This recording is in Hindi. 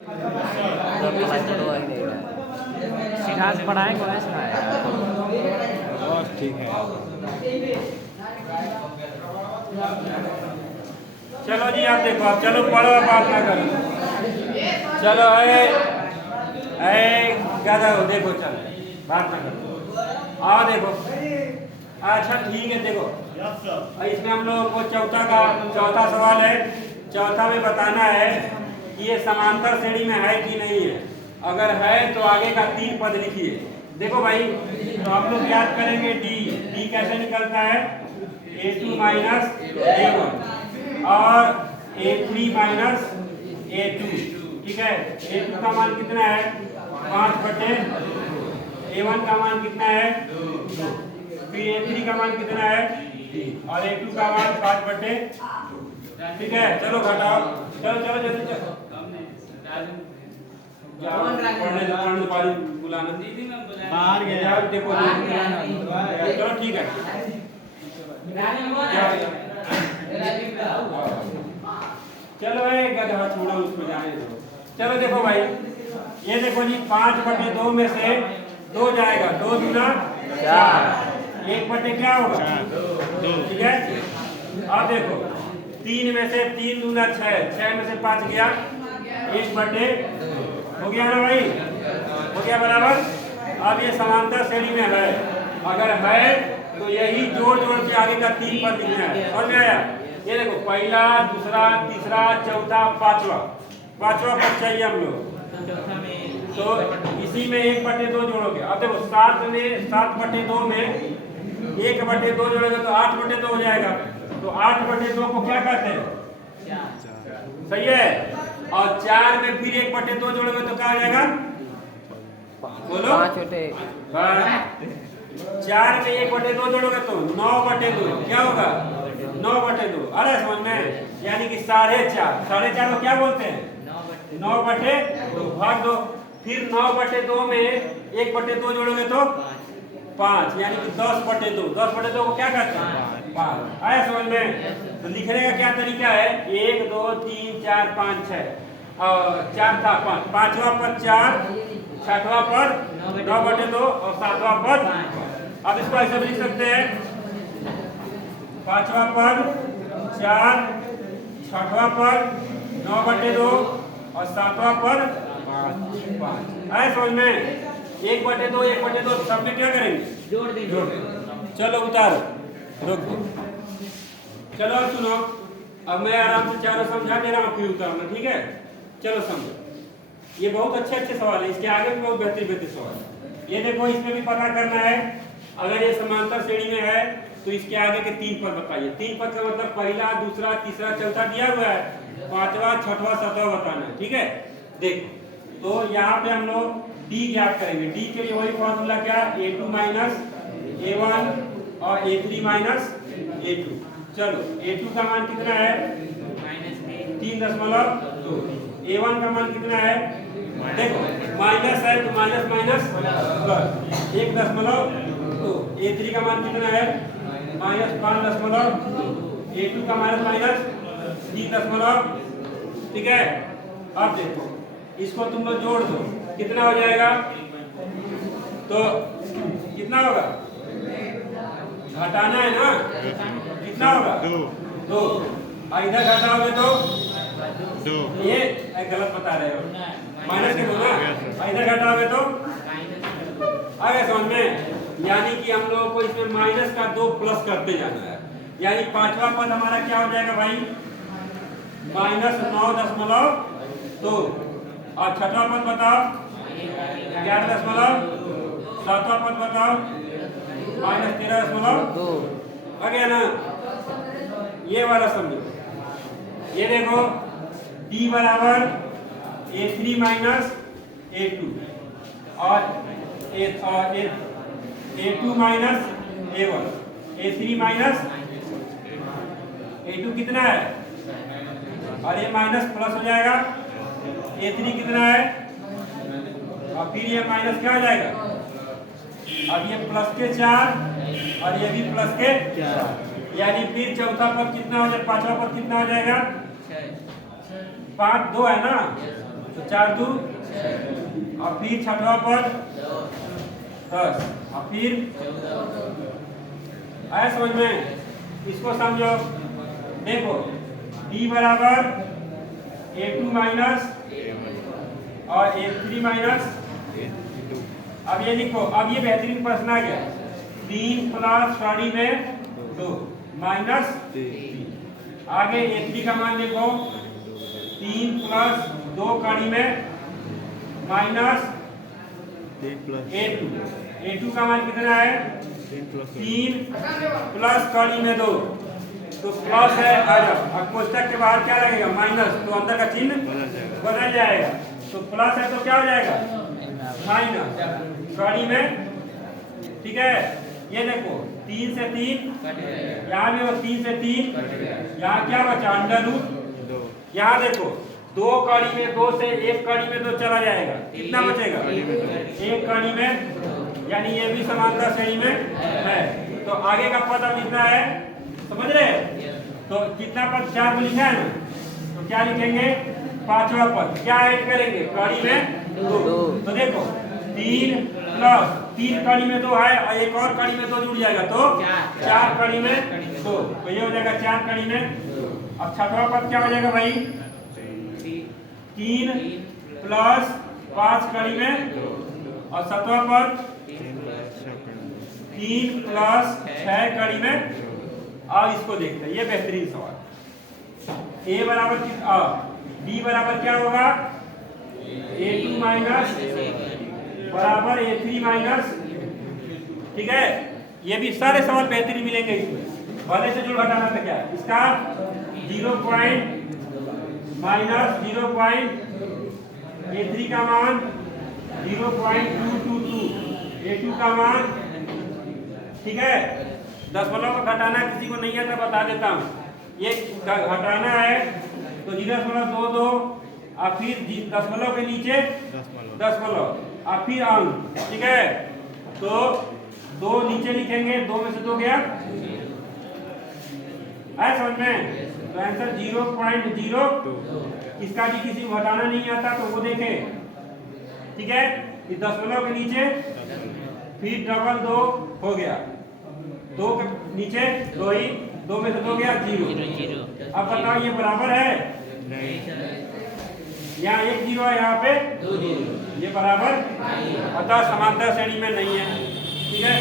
सिद्धार्थ पढ़ाएंगे वैसे बस ठीक है। चलो जी आप देखो, आप चलो पढ़ो, आप बात ना करो। चलो गधा हो, देखो चलो बात ना करो, आओ देखो। अच्छा ठीक है, देखो इसमें हम लोग को चौथा सवाल है। चौथा में बताना है कि ये समांतर श्रेणी में है कि नहीं है। अगर है तो आगे का 3 पद लिखिए। देखो भाई, तो हम लोग याद करेंगे डी कैसे निकलता है, A2 माइनस A1 और A3 माइनस A2। ठीक है, A2 का मान कितना है 5/2, A1 का मान कितना है 2, फिर A3 का मान कितना है 3 और A2 का मान 5/2। ठीक है, चलो घटाओ, चलो चलो जल्दी चलो। पढ़ने वाली बुलाना बाहर गया, देखो चलो ठीक है। चलो गधा छोड़ो, उसको जाने दो। चलो देखो भाई, ये देखो जी 5/2 में से 2 जाएगा, 2 दूना 4, 1/2 क्या होगा 2। ठीक है, अब देखो 3 में से 3 दूना 6, 6 में से 5 गया 1/2, हो गया ना भाई, हो गया बराबर। अब ये समांतर श्रेणी में है, अगर है तो यही जोड़ जोड़ के आगे का 3 पद लिखना है। समझ में आया? ये देखो पहला, दूसरा, तीसरा, चौथा, पांचवा पद चाहिए हम लोग, तो इसी में 1/2 जोड़ोगे। अब देखो 7/2 में 1/2 जोड़ोगे तो 8/2 हो जाएगा। तो 8/2 को क्या कहते हैं, सही है। और 4 में फिर 1/2 जोड़ोगे तो क्या हो जाएगा, बोलो 4 में 1/2 जोड़ोगे तो 9/2 क्या होगा 9/2। अरे समझ में, यानी कि 4.5 को क्या बोलते हैं 9/2 भाग 2। फिर 9/2 में 1/2 जोड़ोगे तो 5, यानी कि 10/2। 10/2 को क्या कहते हैं 5। आया समझ में? तो लिखने का क्या तरीका है, 1 2 3 4 5 6 और 4 था 5, 5वां पद 4, 6वां पद 9/2 और 7वां पद। अब इसको ऐसे भी लिख सकते हैं, 5वां पद 4, 6वां पद 9/2 और 7वां पद 5। आए समझ में? 1/2 सब में क्या करेंगे, जोड़ देंगे। चलो उतारो, रोक दो। चलो अब सुनो, अब मैं आराम से चारों समझा दे रहा हूँ, फिर उतारना, ठीक है। चलो समझो, ये बहुत अच्छे सवाल है, इसके आगे भी बहुत बेहतरीन सवाल है। ये देखो, इसमें भी पता करना है, अगर ये समांतर श्रेणी में है तो इसके आगे के 3 पद बताइए। 3 पद का मतलब पहला, दूसरा, तीसरा, चौथा दिया हुआ है, 5वां, 6वां, 7वां बताना है। ठीक है, देखो तो यहाँ पे हम लोग डी ज्ञात करेंगे। डी के लिए वही फॉर्मूला क्या, A2 माइनस A1 और A3 माइनस A2। चलो A2 का मान कितना है 3.2, A1 का मान कितना है, देखो माइनस है तो माइनस माइनस प्लस 1.2, A3 का मान कितना है -5.2, A2 का माइनस 3.। ठीक है, अब देखो इसको तुम लोग जोड़ दो, कितना हो जाएगा, तो कितना होगा, घटाना है ना, कितना होगा 2। इधर घटाओगे तो 2, ये गलत बता रहे हो, माइनस के 2 ना, इधर घटाओगे तो आगे समझ में। यानी कि हम लोगों को इसमें माइनस का 2 प्लस करते जाना है, यानी 5वां पद हमारा क्या हो जाएगा भाई -9.2 और 6वां पद बताओ 11.2, 7वां पद बताओ -13.2। आ गया ना, ये वाला समझो। ये देखो D बराबर A3 माइनस A2 और A2 minus A1, A3 minus A2 कितना है, और ये माइनस प्लस हो जाएगा, A3 कितना है और फिर ये माइनस क्या हो जाएगा, अब ये प्लस के 4 और ये भी प्लस के 4, यानी फिर चौथा पद कितना हो जाएगा, 5वां पद कितना हो जाएगा 5 2 है ना, तो 4 2 और फिर छठवां पद 10 और फिर आया समझ में? इसको समझो। देखो d बराबर a2 माइनस और a3 माइनस। अब ये लिखो, अब ये बेहतरीन प्रश्न आ गया। 3 प्लस कड़ी में 2 माइनस 3। आगे a3 का मान देखो, 3 प्लस 2 कड़ी में माइनस a2 का मान कितना है? 3 प्लस कड़ी में 2 तो प्लस है। आ जाओ, अब कोष्टक के बाहर क्या लगेगा? माइनस, तो अंदर का चिन्ह बदल जाएगा। तो प्लस है तो क्या हो जाएगा? माइनस कड़ी में। ठीक है, ये देखो 3 से 3 यहाँ भी, 3 से 3 यहाँ क्या बचा? Under root. यहाँ देखो 2 कड़ी में 2 से 1 कड़ी में 2 चला जाएगा, कितना बचेगा? 1 कड़ी में, यानी ये भी समांतर श्रेणी में है। तो आगे का पद अब लिखना है, समझ रहे? तो कितना पद? 4 को लिखा है ना, तो क्या लिखेंगे? पांचवा पद क्या ऐड करेंगे? कड़ी में 2। तो देखो 3 प्लस 3 कड़ी में 2 है और एक और कड़ी में 2 जुड़ जाएगा तो 4 कड़ी में 2, तो ये हो जाएगा 4 कड़ी में। अब छठवां पद क्या हो जाएगा भाई? 3 प्लस 5 कड़ी में और सातवां पद 3 प्लस 6 कड़ी में। अब इसको देखते हैं, ये बेहतरीन सवाल। a बराबर b बराबर क्या होगा? a2 माइनस बराबर a3 माइनस। ठीक है, ये भी सारे सवाल बेहतरीन मिलेंगे इसमें। वाले से जोड़ घटाना था क्या? इसका 0 पॉइंट माइनस 0 पॉइंट, a3 का मान 0.222, a2 का मान। ठीक है, दशमलव का घटाना किसी को नहीं आता, बता देता हूँ। ये घटाना है तो 0.22 और फिर दशमलव के नीचे दशमलव और फिर अंक। ठीक है, तो 2 नीचे लिखेंगे, 2 में से 2 गया। आया समझ में? तो आंसर 0.02। इसका भी किसी को घटाना नहीं आता तो वो देखें। ठीक है, इस दशमलव के नीचे फिर डबल 2 हो गया, 2 के नीचे 2 ही, 2 में से 2 गया 0। अब बताओ ये बराबर है? यहाँ 1 0 है, यहाँ पे 2 0, ये बराबर अतः समांतर श्रेणी में नहीं है। ठीक है।